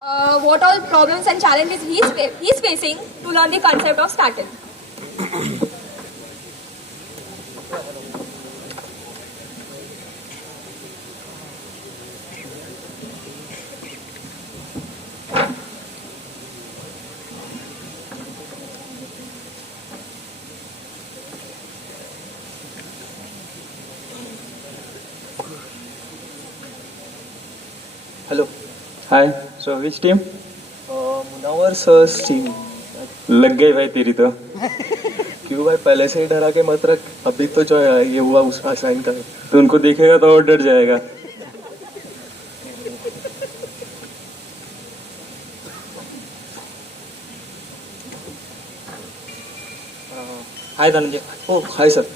What all problems and challenges he's facing to learn the concept of statin. Hello hi so which team Munawar sir team. लग गई भाई तेरी तो। क्यों भाई, पहले से ही डरा के मत रख। अभी तो जो है ये हुआ उसका साइन कर। तो उनको देखेगा तो और डर जाएगा। Hi Dhananjay. Oh hi sir.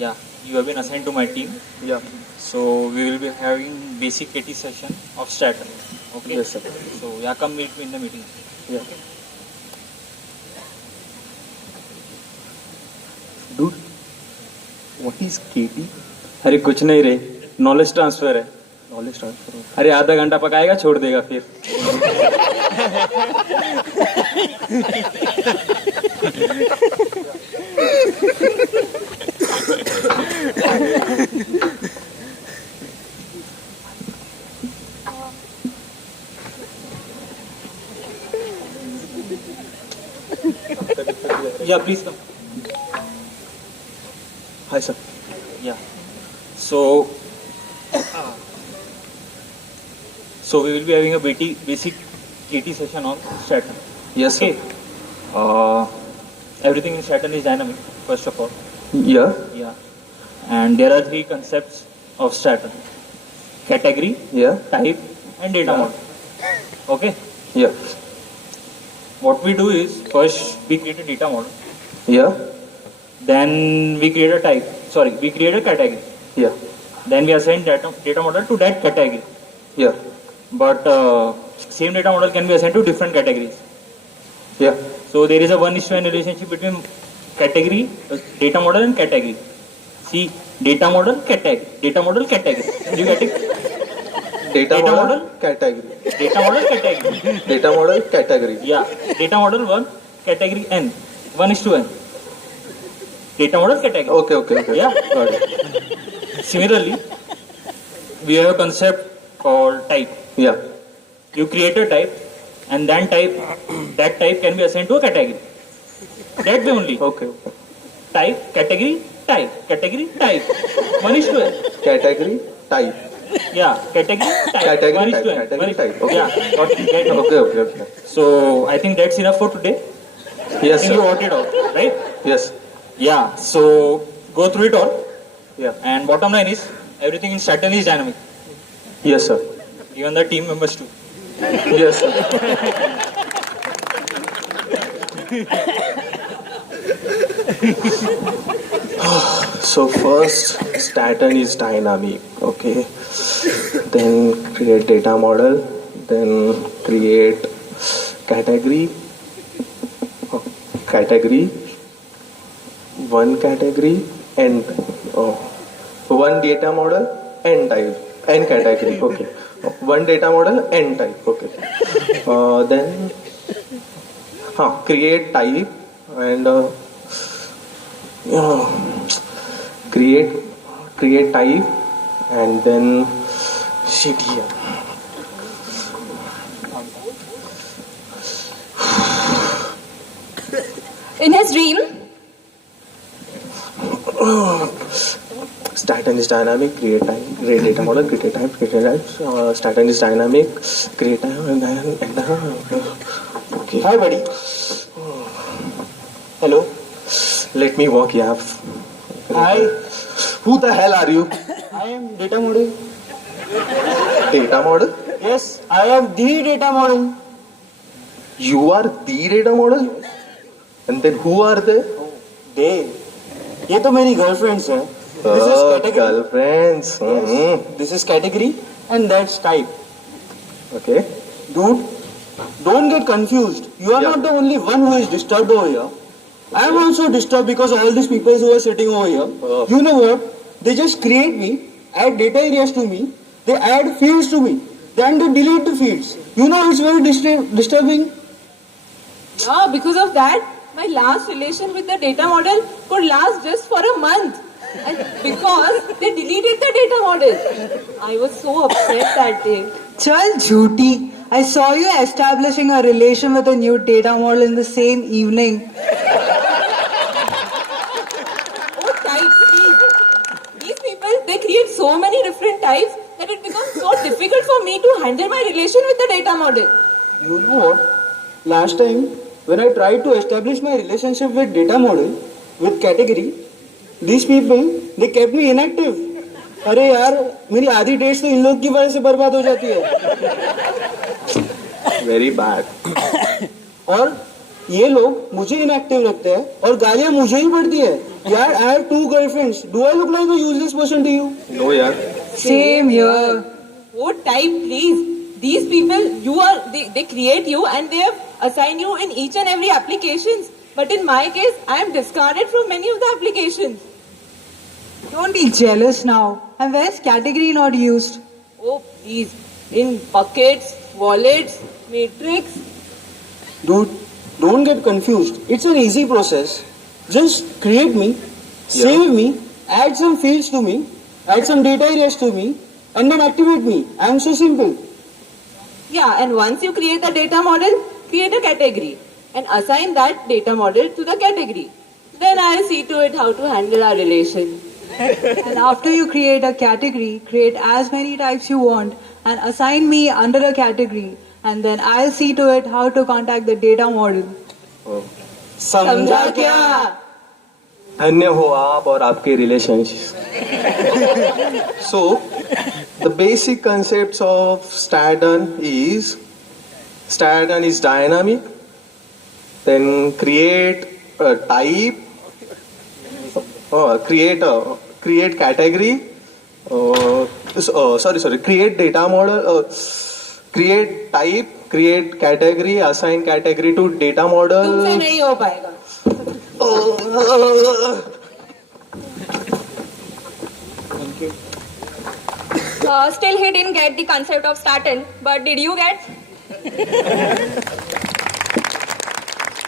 Yeah, you have been assigned to my team. या So we will be having basic KT session of statin. Okay. Yes sir. So yeah, come meet me in the meeting. या dude, what is केटी? अरे कुछ नहीं रे, knowledge transfer है। Knowledge transfer. अरे आधा घंटा पकाएगा छोड़ देगा फिर। Yeah, please come. Hi sir. Yeah. So so we will be having a basic KT session on statin. Yes Okay. Sir. Everything in statin is dynamic. First of all. या Yeah. And there are three concepts of statin: category, या type, and data Yeah. model. Okay. या What we do is first we create a data model, या then we create a type. Sorry, we create a category. या Then we assign data model to that category. या But same data model can be assigned to different categories. या So there is a 1:1 relationship between category, data model, and category. See, data model, category. You get it? Data Data model model? Category. Data model, category. Data model category. Yeah, data model 1, category n. 1:n. Data model category. Okay okay okay. Yeah. Got it. Similarly, we have a concept called type. या You create a type, and that type can be assigned to a category. That way only. Okay okay. Type, category, type. 1:n. Category type. Yeah, category, type. Category 1:n. type, category type, okay. Yeah, got it, get it. Okay okay okay. So I think that's enough for today. Yes You sir. got it all, right? Yes. Yeah. So go through it all. या And bottom line is everything in statin is dynamic. Yes sir. Even the team members too. Yes sir. So first, statin is dynamic, okay. Then create data model, then create category, one category, and one data model, n type, n category, okay. One data model, n type, okay. Then create type and create type and then shit here. In his dream, Statin is dynamic, create type, create data model, create type, statin is dynamic, create type and then okay. Hi, buddy. Hello. Let me walk, yeah. Hi. Who the hell are you? I am data model. Data model? Yes, I am the data model. You are the data model? And then who are they? They. ये तो मेरी girlfriends है. This is category. Girlfriends. This is category and that's type. Okay. Dude, don't get confused. You are Yeah. not the only one who is disturbed over here. I am also disturbed because all these people who are sitting over here. Oh. You know what? They just create me, add data areas to me, they add fields to me. then they delete the fields. You know, it's very disturbing. Yeah, because of that, my last relation with the data model could last just for a month. And because they deleted the data model. I was so upset that day. Chal jhooti. I saw you establishing a relation with a new data model in the same evening. Oh, type, please. These people, they create so many different types that it becomes so difficult for me to handle my relation with the data model. You know what? Last time, when I tried to establish my relationship with data model, with category, these people, they kept me inactive. अरे यार, मेरी आधी dates तो इन लोग की वजह से बर्बाद हो जाती है. Very bad. और ये लोग मुझे इनएक्टिव रखते हैं और गालियां मुझे ही पड़ती है. यार, I have 2 girlfriends. Do I look like a useless person to you? No, yaar. Same here. Oh, type, please. These people, they create you and they have assigned you in each and every applications. But in my case, I am discarded from many of the applications. Don't be jealous now. And where's category not used? Oh, please. In buckets, wallets, matrix. Dude, don't get confused. It's an easy process. Just create me, save me, add some fields to me, add some data areas to me, and then activate me. I'm so simple. Yeah, and once you create the data model, create a category and assign that data model to the category. Then I'll see to it how to handle our relation. And after you create a category, create as many types you want and assign me under a category. And then I'll see to it how to contact the data model. समझा क्या? धन्य हो आप और आपके relationships. So, the basic concepts of Stardon is dynamic, then create a type, create category, create data model, create type, create category, assign category to data model. तुमसे नहीं हो पाएगा. Still he didn't get the concept of Stardon, but did you get?